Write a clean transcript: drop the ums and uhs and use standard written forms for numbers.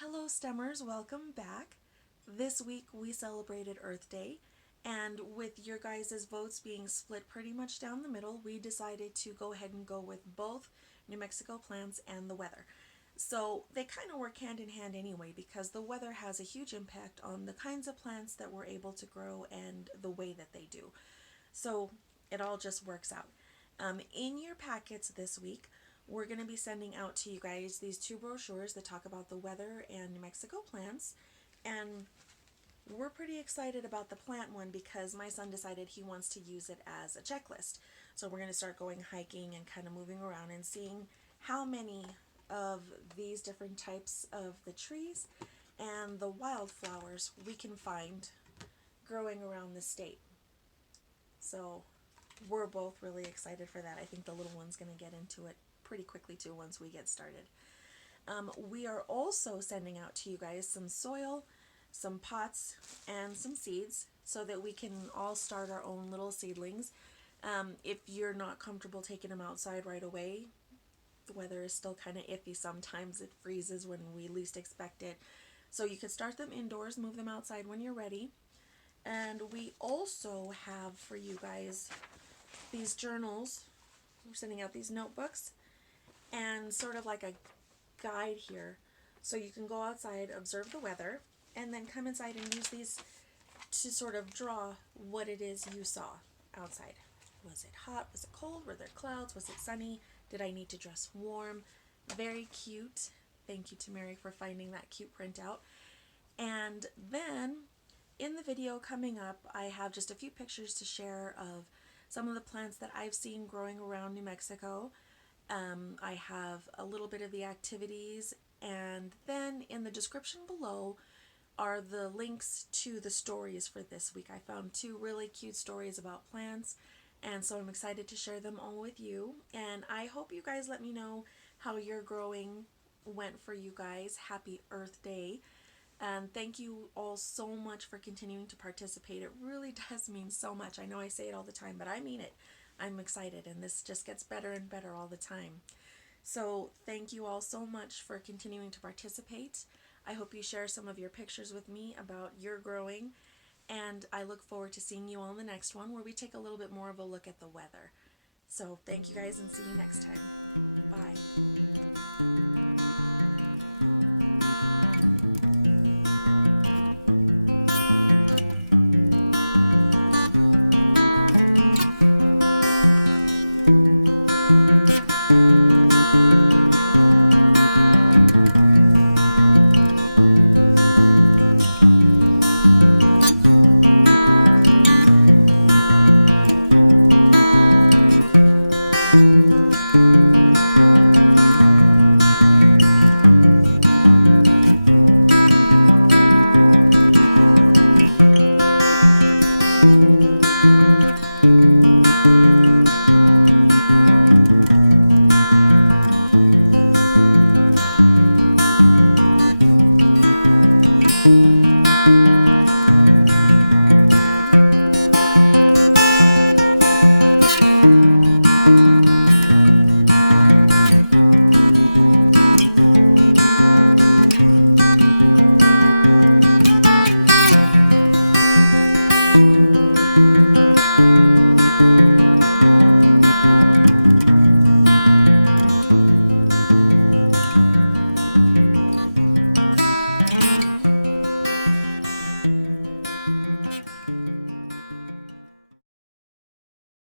Hello STEMers, welcome back. This week we celebrated Earth Day, and with your guys' votes being split pretty much down the middle, we decided to go ahead and go with both New Mexico plants and the weather. So they kind of work hand in hand anyway because the weather has a huge impact on the kinds of plants that we're able to grow and the way that they do. So it all just works out. In your packets this week, we're going to be sending out to you guys these two brochures that talk about the weather and New Mexico plants. And we're pretty excited about the plant one because my son decided he wants to use it as a checklist. So we're going to start going hiking and kind of moving around and seeing how many of these different types of the trees and the wildflowers we can find growing around the state. So we're both really excited for that. I think the little one's going to get into it pretty quickly too once we get started. We are also sending out to you guys some soil, some pots, and some seeds so that we can all start our own little seedlings. If you're not comfortable taking them outside right away, the weather is still kind of iffy. Sometimes it freezes when we least expect it. So you could start them indoors, move them outside when you're ready. And we also have for you guys these journals. We're sending out these notebooks and sort of like a guide here. So you can go outside, observe the weather, and then come inside and use these to sort of draw what it is you saw outside. Was it hot? Was it cold? Were there clouds? Was it sunny? Did I need to dress warm? Very cute. Thank you to Mary for finding that cute printout. And then in the video coming up, I have just a few pictures to share of some of the plants that I've seen growing around New Mexico. I have a little bit of the activities, and then in the description below are the links to the stories for this week. I found two really cute stories about plants, and so I'm excited to share them all with you. And I hope you guys let me know how your growing went for you guys. Happy Earth Day. And thank you all so much for continuing to participate. It really does mean so much. I know I say it all the time, but I mean it. I'm excited, and this just gets better and better all the time. So thank you all so much for continuing to participate. I hope you share some of your pictures with me about your growing, and I look forward to seeing you all in the next one where we take a little bit more of a look at the weather. So thank you guys and see you next time.